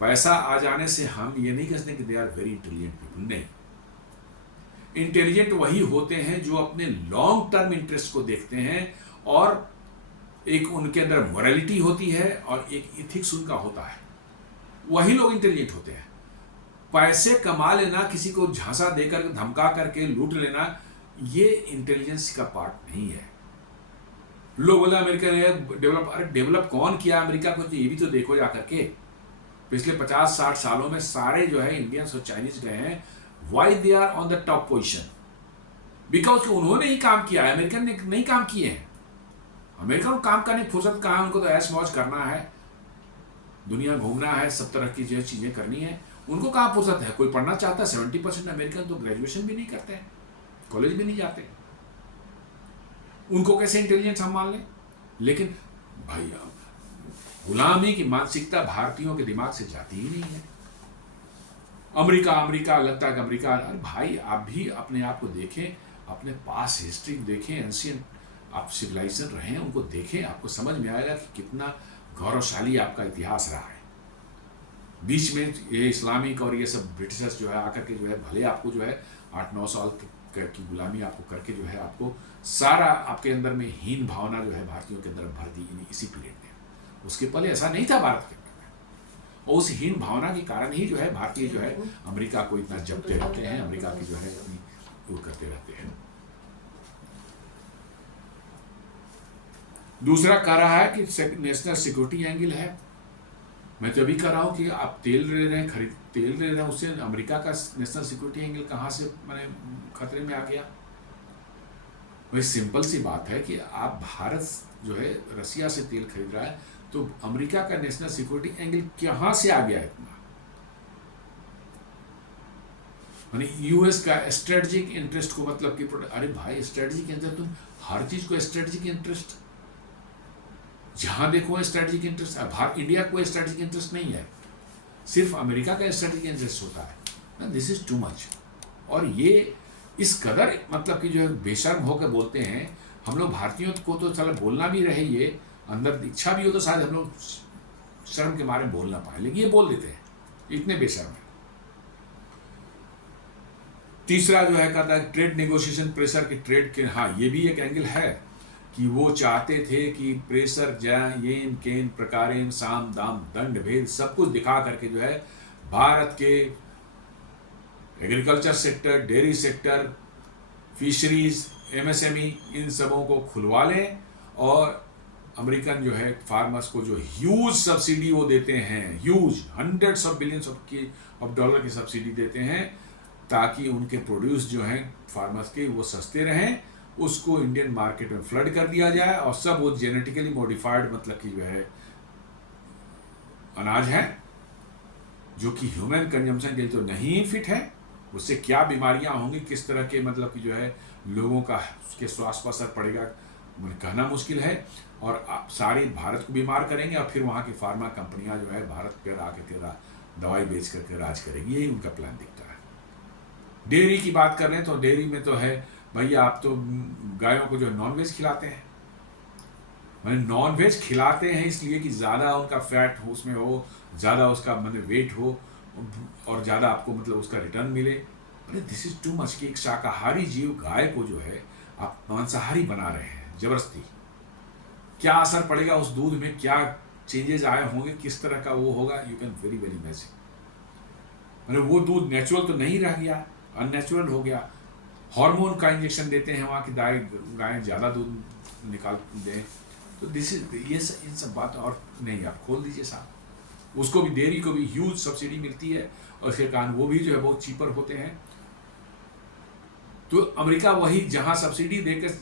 पैसा आ जाने से हम ये नहीं कहते कि they are very intelligent people, नहीं। इंटेलिजेंट वही होते हैं जो अपने लॉन्ग टर्म इंटरेस्ट को देखते हैं और एक उनके अंदर मोरालिटी होती है और एक इथिक्स उनका होता है। वही लोग इंटेलिजेंट होते हैं। पैसे कमा लेना, किसी को झांसा देकर धमका करके लूट लेना, ये इंटेलिजेंस का पार्ट नहीं है। लोग बोले अमेरिका ने डेवलप, अरे डेवलप कौन किया अमेरिका को, ये भी तो देखो जा करके। पिछले 50-60 सालों में सारे जो है इंडियंस और चाइनीज गए हैं। Why they are on the top position? Because उन्होंने ही काम किया है, अमेरिकन ने नहीं काम किए हैं। अमेरिका को काम करने की फुर्सत कहाँ है? उनको तो ऐश मौज करना है, दुनिया घूमना है, सब तरह की जो चीज़ें करनी है। उनको कहाँ फुर्सत है? कोई पढ़ना चाहता है? 70% अमेरिकन तो ग्रेजुएशन भी नहीं करते हैं, कॉलेज भी नहीं जाते। उनको कैसे इंटेलिजेंस हम मान लें? लेकिन भाई गुलामी की मानसिकता भारतीयों के दिमाग से जाती ही नहीं है। अमेरिका अमेरिका लगता है कि अमेरिका, अरे भाई आप भी अपने आप को देखें, अपने पास हिस्ट्री देखें, एंशियंट आप सिविलाइजेशन रहे हैं उनको देखें, आपको समझ में आएगा कि कितना गौरवशाली आपका इतिहास रहा है। बीच में ये इस्लामिक और ये सब ब्रिटिशर्स जो है आकर के जो है भले आपको जो है 8-9 साल की गुलामी आपको करके जो है आपको सारा आपके अंदर में हीन भावना जो है भारतीयों के अंदर भर दी इसी पीरियड में। उसके पहले ऐसा नहीं था भारत के अंदर में, और उस हीन भावना के कारण ही जो है भारतीय जो है अमेरिका को इतना जपते रहते हैं, अमेरिका की जो है अपनी वो करते रहते हैं। दूसरा कह रहा है कि नेशनल सिक्योरिटी एंगल है। मैं तो अभी कह रहा हूँ कि आप तेल ले रहे हैं, तेल ले रहे हैं, उससे अमेरिका का नेशनल सिक्योरिटी एंगल कहाँ से मैंने खतरे में आ गया? वही सिंपल सी बात है कि आप भारत जो है रसिया से तेल खरीद रहा है तो अमेरिका का नेशनल सिक्योरिटी एंगल कहाँ से आ गया इतना? यानी यूएस का स्ट्रेटजिक इंटरेस्ट को मतलब कि अरे भाई स्ट्रेटजिक इंटरेस्ट, तुम हर चीज को स्ट्रेटजिक इंटरेस्ट, जहां देखो स्ट्रेटजिक इंटरेस्ट। इंडिया को स्ट्रेटजिक इंटरेस्ट नहीं है, सिर्फ अमेरिका का स्ट्रेटजिक इंटरेस्ट होता है। This is too much. और ये इस कदर मतलब कि जो है बेशर्म होकर बोलते हैं। हम लोग भारतीयों को तो चलो बोलना भी रहे, ये अंदर इच्छा भी हो तो शायद हम लोग शर्म के मारे बोल ना पाए, लेकिन ये बोल देते हैं, इतने बेशर्म है। तीसरा जो है कहता है ट्रेड नेगोशिएशन प्रेशर के ट्रेड के, हाँ ये भी एक एंगल है कि वो चाहते थे कि प्रेशर जय येन केन प्रकारेण साम दाम दंड भेद सब कुछ दिखा करके जो है भारत के agriculture sector, dairy sector, fisheries, MSME इन सबों को खुलवा लें और अमेरिकन जो है फार्मर्स को जो ह्यूज सब्सिडी वो देते हैं, huge hundreds of billions of dollar की सब्सिडी देते हैं ताकि उनके प्रोड्यूस जो हैं फार्मर्स के वो सस्ते रहें, उसको इंडियन मार्केट में फ्लड कर दिया जाए और सब वो जेनेटिकली मॉडिफाइड मतलब कि जो है अनाज है जो कि ह्यूमन कंजम्पशन के लिए तो नहीं फिट है, उससे क्या बीमारियां होंगी, किस तरह के मतलब कि जो है लोगों का उसके स्वास्थ्य पर असर पड़ेगा कहना मुश्किल है। और सारी भारत को बीमार करेंगे और फिर वहाँ की फार्मा कंपनियां जो है भारत पर आके दवाई बेच करके राज करेंगी, यही उनका प्लान दिखता है। डेयरी की बात कर रहे हैं तो डेयरी में तो है भैया आप तो गायों को जो नॉनवेज खिलाते हैं, मैंने नॉनवेज खिलाते हैं इसलिए कि ज़्यादा उनका फैट हो उसमें हो, ज़्यादा उसका मतलब वेट हो और ज़्यादा आपको मतलब उसका रिटर्न मिले। अरे दिस इज टू मच कि एक शाकाहारी जीव गाय को जो है आप मांसाहारी बना रहे हैं जबरदस्ती, क्या असर पड़ेगा उस दूध में, क्या चेंजेस आए होंगे, किस तरह का वो होगा, you can very very imagine. मतलब वो दूध नेचुरल तो नहीं रह गया, अननेचुरल हो गया, हार्मोन का इंजेक्शन देते हैं वहाँ की गायें ज़्यादा दूध निकाल दें, तो दिस इज ये इन सब बात। और नहीं आप खोल दीजिए साहब, उसको भी डेयरी को भी ह्यूज सब्सिडी मिलती है और इसके कारण वो भी जो है बहुत चीपर होते हैं। तो अमेरिका वही जहाँ सब्सिडी देकर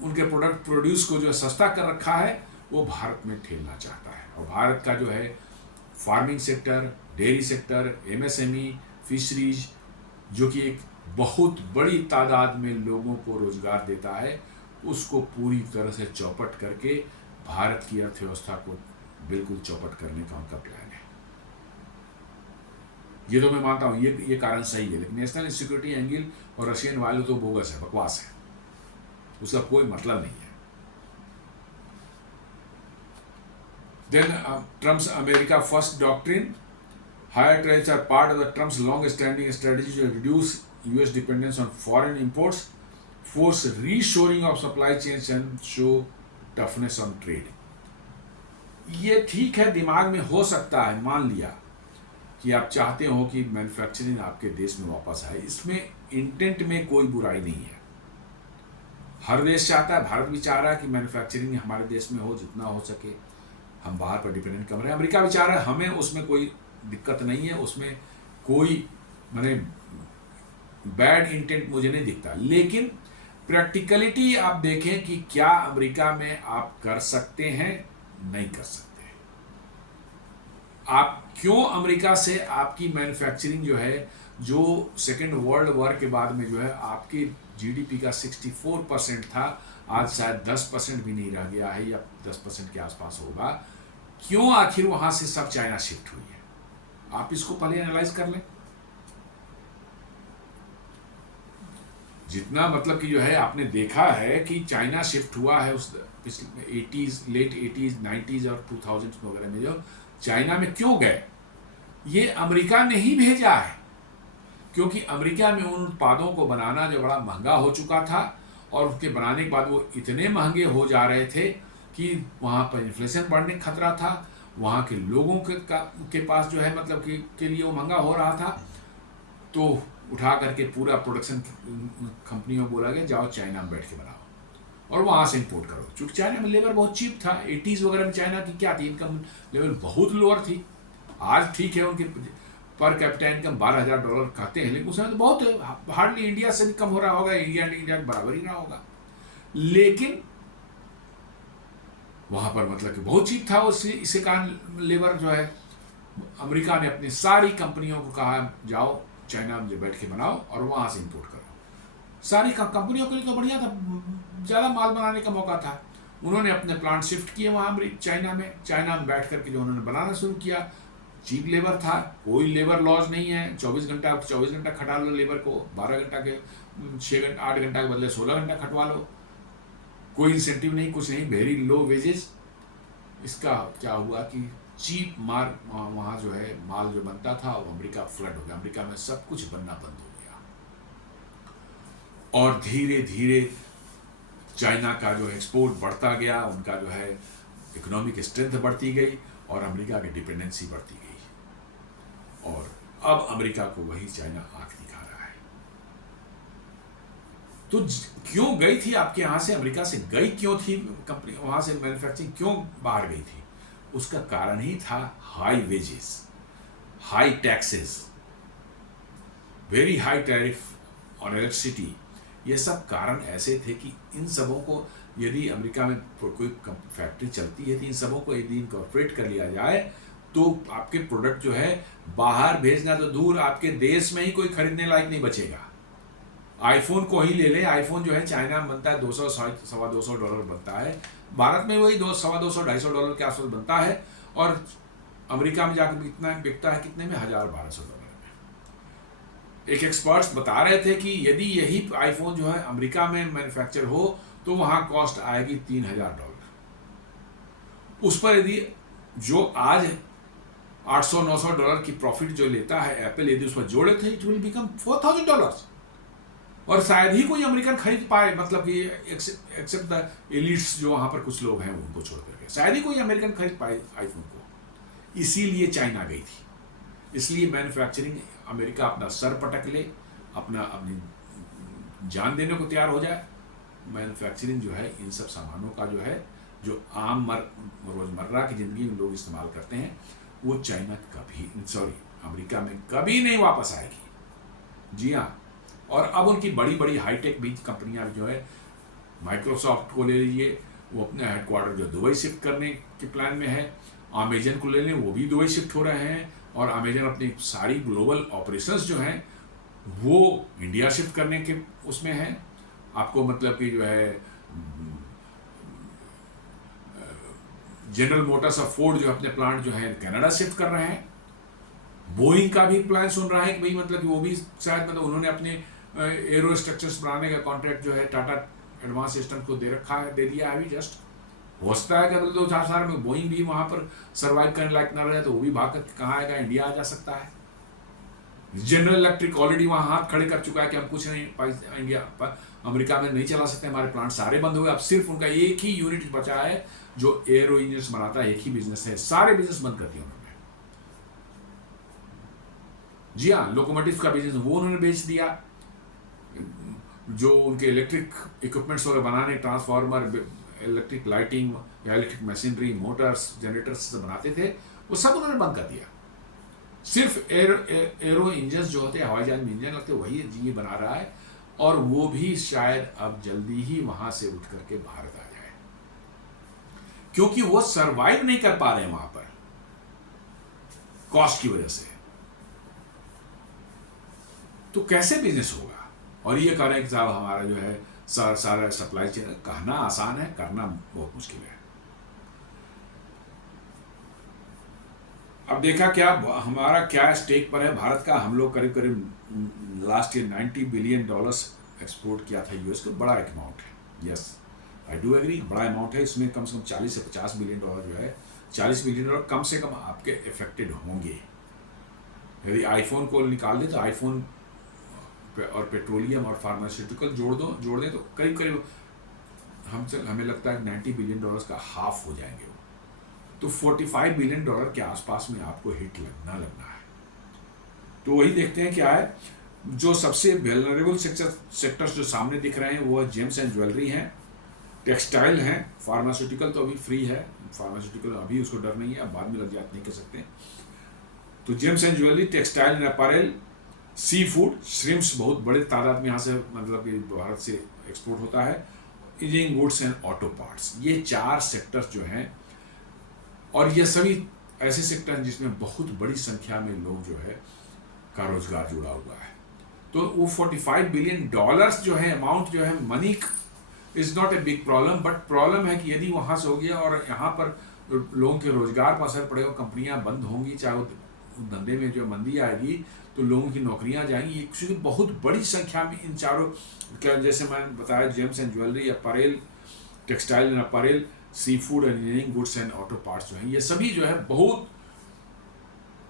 उनके प्रोडक्ट प्रोड्यूस को जो है सस्ता कर रखा है वो भारत में ठेलना चाहता है। और भारत का जो है farming sector, dairy sector, MSME, fisheries जो कि एक बहुत बड़ी तादाद में लोगों को रोजगार देता है, उसको पूरी तरह से चौपट करके भारत की अर्थव्यवस्था को बिल्कुल चौपट करने का उनका प्लान है। ये तो मैं मानता हूँ ये कारण सही है, लेकिन नेशनल सिक्योरिटी एंगल और रशियन वाले तो बोगस है, बकवास है, उसका कोई मतलब नहीं है। Then Trump's America First doctrine, higher tariffs are part of the Trump's long-standing strategy to reduce U.S. dependence on foreign imports, force reshoring of supply chains and show toughness on trade. ये ठीक है, दिमाग में हो सकता है, मान लिया कि आप चाहते हो कि मैन्युफैक्चरिंग आपके देश में वापस आए, इसमें इंटेंट में कोई बुराई नहीं है। हर देश चाहता है, भारत भी चाह रहा है कि मैन्युफैक्चरिंग हमारे देश में हो जितना हो सके, हम बाहर पर डिपेंडेंट कम रहे। अमेरिका भी चाह रहा है, हमें उसमें कोई दिक्कत नहीं है, उसमें कोई माने बैड इंटेंट मुझे नहीं दिखता। लेकिन प्रैक्टिकलिटी आप देखें कि क्या अमेरिका में आप कर सकते हैं, नहीं कर सकते। आप क्यों अमेरिका से आपकी मैन्युफैक्चरिंग जो है, जो सेकेंड वर्ल्ड वॉर के बाद में जो है आपकी जीडीपी का 64% था, आज शायद 10% भी नहीं रह गया है या 10% के आसपास होगा, क्यों आखिर वहां से सब चाइना शिफ्ट हुई है? आप इसको पहले एनालाइज कर लें। जितना मतलब कि जो है आपने देखा है कि चाइना शिफ्ट हुआ है उस पिछले 80s, लेट 80s, 90s और 2000s वगैरह में, जो चाइना में क्यों गए, ये अमेरिका ने ही भेजा है, क्योंकि अमेरिका में उन उत्पादों को बनाना जो बड़ा महंगा हो चुका था और उसके बनाने के बाद वो इतने महंगे हो जा रहे थे कि वहाँ पर इन्फ्लेशन बढ़ने का खतरा था, वहाँ के लोगों के पास जो है मतलब कि के लिए वो महंगा हो रहा था। तो उठा करके पूरा प्रोडक्शन कंपनियों को बोला गया जाओ चाइना में बैठ के बनाओ और वहाँ से इंपोर्ट करो, क्योंकि चाइना में लेबर बहुत चीप था। 80s वगैरह में चाइना की क्या थी, इनकम लेवल बहुत लोअर थी। आज ठीक है उनकी पर कैपिटा इनकम $12,000 कहते हैं, लेकिन उसमें तो बहुत हार्डली इंडिया से भी कम हो रहा होगा, इंडिया के बराबर ही रहा होगा। लेकिन वहाँ पर मतलब कि बहुत चीप था, उससे इसी कारण लेबर जो है अमेरिका ने अपनी सारी कंपनियों को कहा जाओ चाइना में बैठ के बनाओ और वहाँ से इंपोर्ट करो। सारी कंपनियों के लिए तो बढ़िया था, ज़्यादा माल बनाने का मौका था। उन्होंने अपने प्लांट शिफ्ट किए वहाँ चाइना में बैठ करके जो उन्होंने बनाना शुरू किया। चीप लेबर था, कोई लेबर लॉस नहीं है, 24 घंटा खटा लो लेबर को, 12 घंटा के 8 घंटा के बदले 16 घंटा खटवा लो, कोई इंसेंटिव नहीं, कुछ नहीं, वेरी लो वेजेस। इसका क्या हुआ कि चीप मार वहाँ जो है माल जो बनता था वो अमेरिका फ्लड हो गया, अमेरिका में सब कुछ बनना बंद हो गया, और धीरे धीरे चाइना का जो एक्सपोर्ट बढ़ता गया, उनका जो है इकोनॉमिक स्ट्रेंथ बढ़ती गई और अमेरिका की डिपेंडेंसी बढ़ती गई, और अब अमेरिका को वही चाइना आंख दिखा रहा है। तो क्यों गई थी आपके यहां से, अमेरिका से गई क्यों थी कंपनी, वहां से मैन्युफैक्चरिंग क्यों बाहर गई थी? उसका कारण ही था high wages, high taxes, very high tariff on electricity. ये सब कारण ऐसे थे कि इन सबों को, यदि अमेरिका में कोई फैक्ट्री चलती है तो इन सबों को यदि इनकॉर्पोरेट कर लिया जाए तो आपके प्रोडक्ट जो है बाहर भेजना तो दूर, आपके देश में ही कोई खरीदने लायक नहीं बचेगा। आईफोन को ही ले ले, आईफोन जो है चाइना में बनता है $200-250 बनता है, भारत में वही $200-250-$250 के आसपास बनता है, और अमेरिका में जाकर कितना बिकता है, कितने में, $1000-1200 में। एक एक्सपर्ट्स बता रहे थे कि यदि यही आईफोन जो है अमेरिका में मैन्युफैक्चर हो तो वहां कॉस्ट आएगी $3000। उस पर यदि जो आज $800-900 की प्रॉफिट जो लेता है एप्पल, यदि उस पर जोड़े थे, इट विल बिकम $4000, और शायद ही कोई अमेरिकन खरीद पाए, मतलब कि एक्सेप्ट द एलिट्स जो वहां पर कुछ लोग हैं उनको छोड़ करके, शायद ही कोई अमेरिकन खरीद पाए आईफोन को। इसीलिए चाइना गई थी, इसलिए मैन्युफैक्चरिंग अमेरिका अपना सर पटक ले, अपनी जान देने को तैयार हो जाए। मैन्युफैक्चरिंग जो है इन सब सामानों का जो है, जो आम रोजमर्रा की जिंदगी में लोग इस्तेमाल करते हैं, वो चाइना कभी, अमेरिका में कभी नहीं वापस आएगी। जी हाँ, और अब उनकी बड़ी बड़ी हाईटेक बीज कंपनियां जो है, माइक्रोसॉफ्ट को ले लीजिए, वो अपने हेडक्वार्टर जो दुबई शिफ्ट करने के प्लान में है, अमेजन को ले लें, वो भी दुबई शिफ्ट हो रहे हैं, और अमेजन अपनी सारी ग्लोबल ऑपरेशंस जो हैं वो इंडिया शिफ्ट करने के उसमें है। आपको मतलब कि जो है जनरल मोटर्स और फोर्ड जो अपने प्लांट जो है कनाडा शिफ्ट कर रहे हैं। बोइंग का भी प्लान सुन रहा है कि भाई मतलब कि वो भी शायद, मतलब उन्होंने अपने एरो स्ट्रक्चर्स बनाने का कॉन्ट्रैक्ट जो है टाटा एडवांस सिस्टम को दे रखा है, दे दिया है अभी जस्ट। हो सकता है कि अगले 2-4 साल में बोइंग भी वहां पर सर्वाइव करने लायक न रहे तो वो भी भाग कर कहाँ आएगा, इंडिया आ जा सकता है। जनरल इलेक्ट्रिक ऑलरेडी वहां हाथ खड़े कर चुका है कि हम कुछ नहीं, इंडिया अमेरिका में नहीं चला सकते, हमारे प्लांट सारे बंद हो गए, अब सिर्फ उनका एक ही यूनिट बचा है जो एरो इंजन बनाता है, एक ही बिजनेस है, सारे बिजनेस बंद कर दिया उन्होंने। जी हाँ, लोकोमोटिव का बिजनेस वो उन्होंने बेच दिया, जो उनके इलेक्ट्रिक इक्विपमेंट्स वगैरह बनाने, ट्रांसफार्मर, इलेक्ट्रिक लाइटिंग या इलेक्ट्रिक मशीनरी, मोटर्स, जनरेटर्स बनाते थे, वो सब उन्होंने बंद कर दिया। सिर्फ एरो इंजन जो होते हैं, हवाई जहाज में इंजन लगते, वही ये बना रहा है, और वो भी शायद अब जल्दी ही वहां से उठ करके भारत आ जाए, क्योंकि वो सरवाइव नहीं कर पा रहे हैं वहां पर कॉस्ट की वजह से। तो कैसे बिजनेस होगा? और ये कह रहे हैं कि साहब हमारा जो है सारा सप्लाई चेन, कहना आसान है, करना बहुत मुश्किल है। अब देखा क्या हमारा क्या स्टेक पर है भारत का, हम लोग करीब करीब लास्ट ईयर $90 बिलियन एक्सपोर्ट किया था यूएस को, बड़ा अमाउंट है, यस आई डू एग्री, बड़ा अमाउंट है। इसमें कम से कम $40 से $50 बिलियन जो है, $40 बिलियन कम से कम आपके इफेक्टेड होंगे। यदि आईफोन को निकाल दे तो आईफोन और पेट्रोलियम और फार्मास्यूटिकल जोड़ दें तो करीब करीब हमें लगता है $90 बिलियन का हाफ हो जाएंगे वो, तो $45 बिलियन के आसपास में आपको हिट लगना है। तो वही देखते हैं क्या है, जो सबसे वेलनरेबल सेक्टर्स जो सामने दिख रहे हैं वो जेम्स एंड ज्वेलरी हैं, टेक्सटाइल हैं, फार्मास्यूटिकल तो अभी फ्री है, फार्मास्यूटिकल अभी उसको डर नहीं है, अब बाद में लग जाते नहीं कह सकते। तो gems and jewellery, textile and apparel, seafood, shrimps बहुत बड़े तादाद में यहाँ से मतलब कि भारत से एक्सपोर्ट होता है, engineering goods and auto parts, ये 4 सेक्टर्स जो हैं, और ये सभी ऐसे सेक्टर हैं जिसमें बहुत बड़ी संख्या में लोग जो है का रोजगार जुड़ा हुआ है। तो वो $45 बिलियन जो है अमाउंट जो है, money is not a big problem, but problem है कि यदि वहाँ से हो गया और यहाँ पर लोगों के रोजगार पर असर पड़ेगा, कंपनियां बंद होंगी, चाहे वो धंधे में जो मंदी आएगी तो लोगों की नौकरियां जाएंगी, क्योंकि बहुत बड़ी संख्या में इन चारों, क्या जैसे मैंने बताया, gems and jewellery, apparel, textile and apparel, seafood, engineering goods and auto parts जो हैं, ये सभी जो है बहुत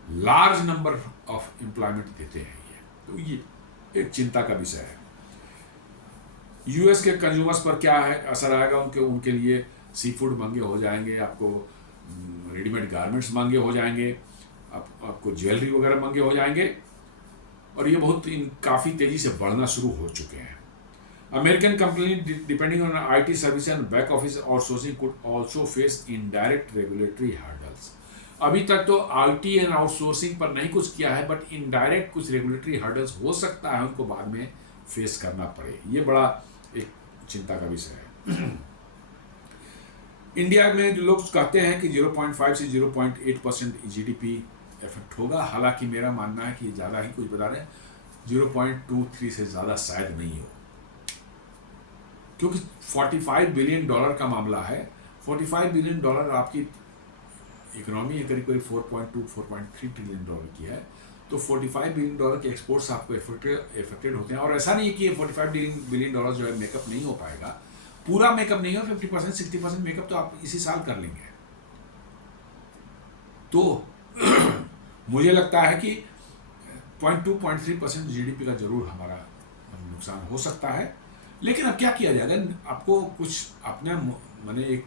लार्ज नंबर ऑफ एम्प्लॉयमेंट देते हैं ये, तो ये एक चिंता का विषय है। यूएस के कंज्यूमर्स पर क्या है असर आएगा, उनके लिए सी फूड महंगे हो जाएंगे, आपको रेडीमेड गारमेंट्स महंगे हो जाएंगे, आपको ज्वेलरी वगैरह महंगे हो जाएंगे, और ये बहुत काफ़ी तेज़ी से बढ़ना शुरू हो चुके हैं। American company depending on IT service and back office outsourcing could also face indirect regulatory hurdles. अभी तक तो IT एंड आउटसोर्सिंग पर नहीं कुछ किया है, बट इनडायरेक्ट कुछ रेगुलेटरी हर्डल्स हो सकता है उनको बाद में फेस करना पड़े, ये बड़ा एक चिंता का विषय है। इंडिया में जो लोग कहते हैं कि 0.5 से 0.8% GDP इफेक्ट होगा, हालांकि मेरा मानना है कि ये ज़्यादा ही कुछ बता रहे हैं, 0.23 से ज़्यादा शायद नहीं हो, क्योंकि $45 बिलियन का मामला है। $45 बिलियन आपकी इकोनॉमी है करीब करीब 4.2-4.3 ट्रिलियन डॉलर की है, तो $45 बिलियन के एक्सपोर्ट्स आपको इफेक्टेड होते हैं। और ऐसा नहीं है कि ये $45 बिलियन जो है मेकअप नहीं हो पाएगा, पूरा मेकअप नहीं हो, 50% 60% मेकअप तो आप इसी साल कर लेंगे। तो मुझे लगता है कि 0.2-0.3% GDP का जरूर हमारा नुकसान हो सकता है, लेकिन अब क्या किया जाएगा, आपको कुछ अपने माने एक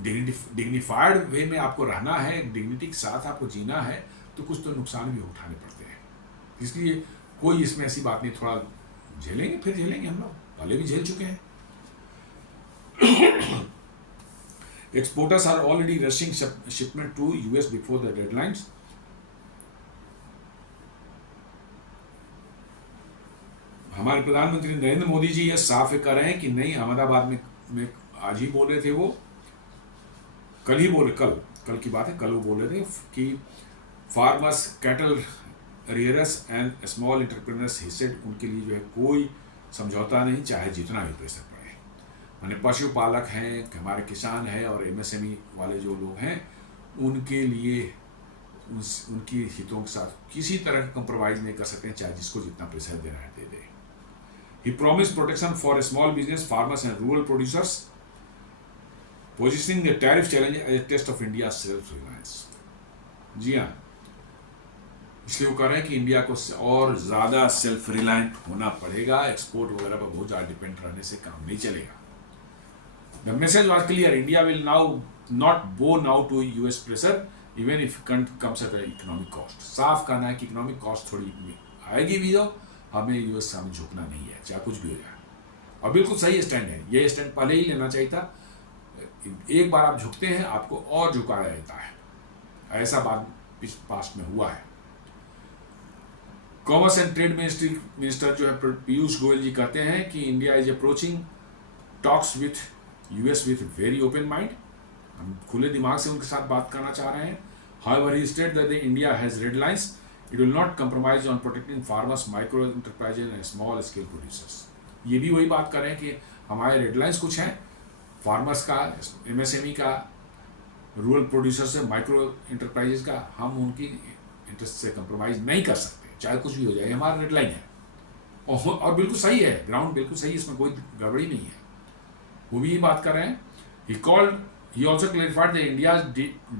डिग्निफाइड वे में आपको रहना है, डिग्निटी के साथ आपको जीना है, तो कुछ तो नुकसान भी उठाने पड़ते हैं। इसलिए कोई इसमें ऐसी बात नहीं, थोड़ा झेलेंगे, फिर झेलेंगे, हम लोग पहले भी झेल चुके हैं। Exporters are already rushing shipment to US before the deadlines. हमारे प्रधानमंत्री नरेंद्र मोदी जी ये साफ कर रहे हैं कि नहीं, अहमदाबाद में आज ही बोल रहे थे, वो कल की बात है, कल वो बोल रहे थे कि farmers, cattle rearers and small entrepreneurs, he said, उनके लिए जो है कोई समझौता नहीं, चाहे जितना भी प्रेशर पड़े। माने पशुपालक हैं, हमारे किसान हैं, और MSME वाले जो लोग हैं, उनके लिए उनकी हितों के साथ किसी तरह का कंप्रोमाइज नहीं कर सकते हैं, चाहे जिसको जितना प्रेशर देना है दे दे। He promised protection for small business, farmers and rural producers, positioning the tariff challenge as a test of India's self-reliance. जी हाँ, इसलिए वो कह रहे हैं कि इंडिया को और ज़्यादा सेल्फ रिलायंट होना पड़ेगा, एक्सपोर्ट वगैरह पर बहुत ज़्यादा डिपेंड रहने से काम नहीं चलेगा। The message was clear: India will now not bow now to US pressure, even if it comes at an economic cost. साफ कहना है कि इकोनॉमिक कॉस्ट थोड़ी आएगी भी, तो हमें US सामने झुकना नहीं है, चाहे कुछ भी हो जाए। और बिल्कुल सही स्टैंड है, ये स्टैंड पहले ही लेना चाहिए था। एक बार आप झुकते हैं, आपको और झुकाया जाता है, ऐसा बात पास्ट में हुआ है। कॉमर्स एंड ट्रेड मिनिस्टर जो है पीयूष गोयल जी कहते हैं कि India is approaching talks with US with very open mind, हम खुले दिमाग से उनके साथ बात करना चाह रहे हैं। However, he stated that India has red lines. It will not compromise on protecting farmers, micro enterprises and small scale producers. ये भी वही बात कर रहे हैं कि हमारे रेड लाइन्स कुछ हैं, फार्मर्स का, MSME का, रूरल प्रोड्यूसर से, माइक्रो इंटरप्राइजेस का, हम उनकी इंटरेस्ट से कंप्रोमाइज नहीं कर सकते, चाहे कुछ भी हो जाए, हमारा रेड लाइन है। और बिल्कुल सही है, ग्राउंड बिल्कुल सही है, इसमें कोई गड़बड़ी नहीं है, वो भी ये बात कर रहे हैं। He also clarified that India's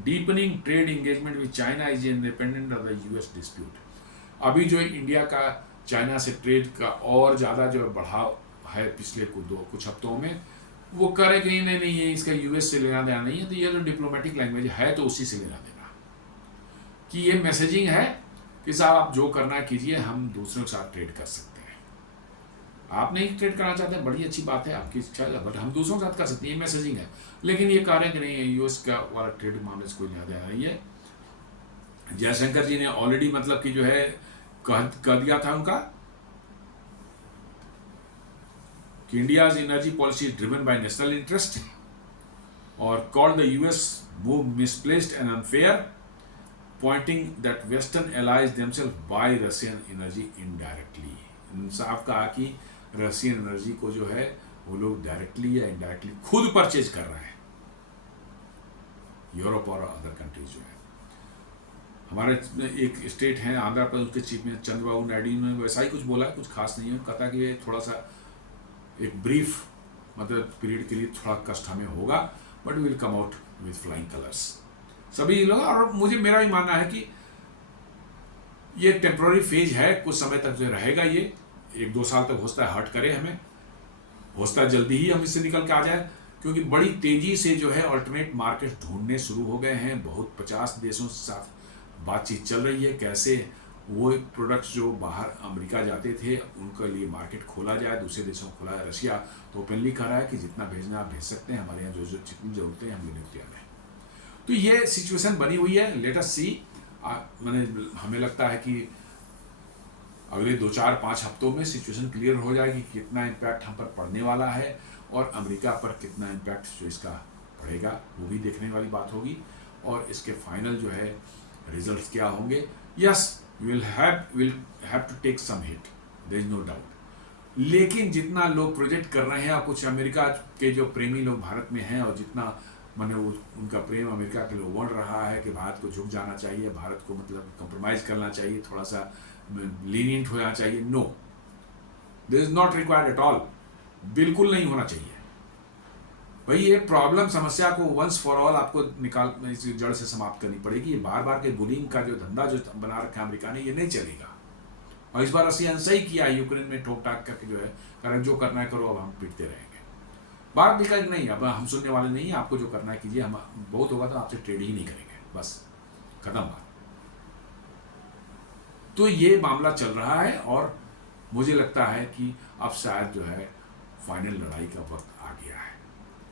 deepening trade engagement with China is independent of the US dispute. अभी जो इंडिया का चाइना से ट्रेड का और ज़्यादा जो बढ़ाव है पिछले कुछ हफ्तों में, वो करे कि नहीं ये इसका US से लेना देना नहीं है, तो ये जो डिप्लोमेटिक लैंग्वेज है तो उसी से लेना देना, कि ये मैसेजिंग है कि साहब आप जो करना कीजिए, हम दूसरों के साथ ट्रेड कर सकते हैं। आप नहीं ट्रेड करना चाहते हैं, बड़ी अच्छी बात है, आपकी इच्छा है, बट हम दूसरों के साथ कर सकते हैं, ये मैसेजिंग है। लेकिन ये कह रहे हैं कि नहीं, US का वाला ट्रेड मामले से कोई ज़्यादा नहीं है। जयशंकर जी ने ऑलरेडी मतलब कि जो है कह दिया था उनका कि इंडियाज energy policy is driven by national interest, और called the US move misplaced and unfair, pointing that western allies themselves buy Russian energy indirectly. इंसाफ कहा कि रशियन एनर्जी को जो है वो लोग डायरेक्टली या इनडायरेक्टली खुद परचेज कर रहे हैं, यूरोप और अदर कंट्रीज जो है। हमारे एक स्टेट है आंध्र प्रदेश, उसके चीफ मिनिस्टर चंद्रबाबू नायडू ने वैसा ही कुछ बोला, कुछ खास नहीं है, कहता कि ये थोड़ा सा एक ब्रीफ मतलब पीरियड के लिए थोड़ा कष्ट हमें होगा, but will come out with flying colours सभी लोग। और मुझे मेरा भी मानना है कि ये टेम्प्रोरी फेज है, कुछ समय तक जो रहेगा, ये 1-2 साल तक हो सकता है हर्ट करे हमें, हो सकता है जल्दी ही हम इससे निकल के आ जाए, क्योंकि बड़ी तेजी से जो है अल्टरनेट मार्केट ढूंढने शुरू हो गए हैं। बहुत 50 देशों के साथ बातचीत चल रही है कैसे वो प्रोडक्ट्स जो बाहर अमेरिका जाते थे उनके लिए मार्केट खोला जाए, दूसरे देशों में खोला है। रशिया तो ओपनली कह रहा है कि जितना भेजना आप भेज सकते हैं, हमारे यहाँ जो जितनी जरूरतें हैं हम लेने को तैयार हैं। तो ये सिचुएशन बनी हुई है, लेट अस सी। मैंने हमें लगता है कि अगले 2-4-5 हफ्तों में सिचुएशन क्लियर हो जाएगी कि कितना इम्पैक्ट हम पर पड़ने वाला है और अमेरिका पर कितना इम्पैक्ट जो इसका पड़ेगा, वो भी देखने वाली बात होगी। और इसके फाइनल जो है रिजल्ट्स क्या होंगे। Yes, will have to take some hit, there is no doubt. लेकिन जितना लोग प्रोजेक्ट कर रहे हैं और कुछ अमेरिका के जो प्रेमी लोग भारत में हैं और जितना मैंने उनका प्रेम अमेरिका के लोग बढ़ रहा है कि भारत को झुक जाना चाहिए, भारत को मतलब कंप्रोमाइज़ करना चाहिए, थोड़ा सा लीनियंट हो जाना चाहिए, no, this is not required at all. बिल्कुल नहीं होना चाहिए भाई। ये प्रॉब्लम समस्या को वंस फॉर ऑल आपको निकाल जड़ से समाप्त करनी पड़ेगी। ये बार बार के बुलिंग का जो धंधा जो बना रखा है अमेरिका ने, ये नहीं चलेगा। और इस बार रसिया ने सही किया, यूक्रेन में ठोक टाक करके जो है कारण जो करना है करो, अब हम पिटते रहेंगे। बात निकल नहीं, अब हम सुनने वाले नहीं है, आपको जो करना है कीजिए, हम बहुत होगा तो आपसे ट्रेड ही नहीं करेंगे, बस खत्म बात। तो ये मामला चल रहा है और मुझे लगता है कि अब शायद जो है फाइनल लड़ाई का वक्त आ गया है।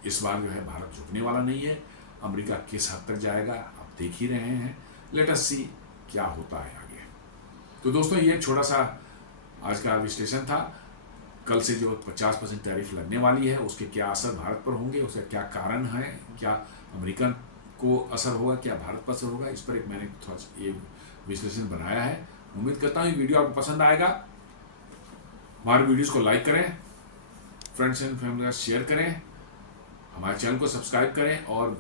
इस बार जो है भारत झुकने वाला नहीं है। अमेरिका किस हद तक जाएगा आप देख ही रहे हैं, लेट अस सी क्या होता है आगे। तो दोस्तों, ये छोटा सा आज का विश्लेषण था। कल से जो 50% टैरिफ लगने वाली है उसके क्या असर भारत पर होंगे, उसका क्या कारण है, क्या अमेरिकन को असर होगा, क्या भारत पर असर होगा, इस पर एक मैंने थोड़ा ये विश्लेषण बनाया है। उम्मीद करता हूँ वीडियो आपको पसंद आएगा। हमारे वीडियोस को लाइक करें, फ्रेंड्स एंड फैमिली के साथ शेयर करें, हमारे चैनल को सब्सक्राइब करें और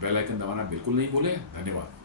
बेल आइकन दबाना बिल्कुल नहीं भूलें। धन्यवाद।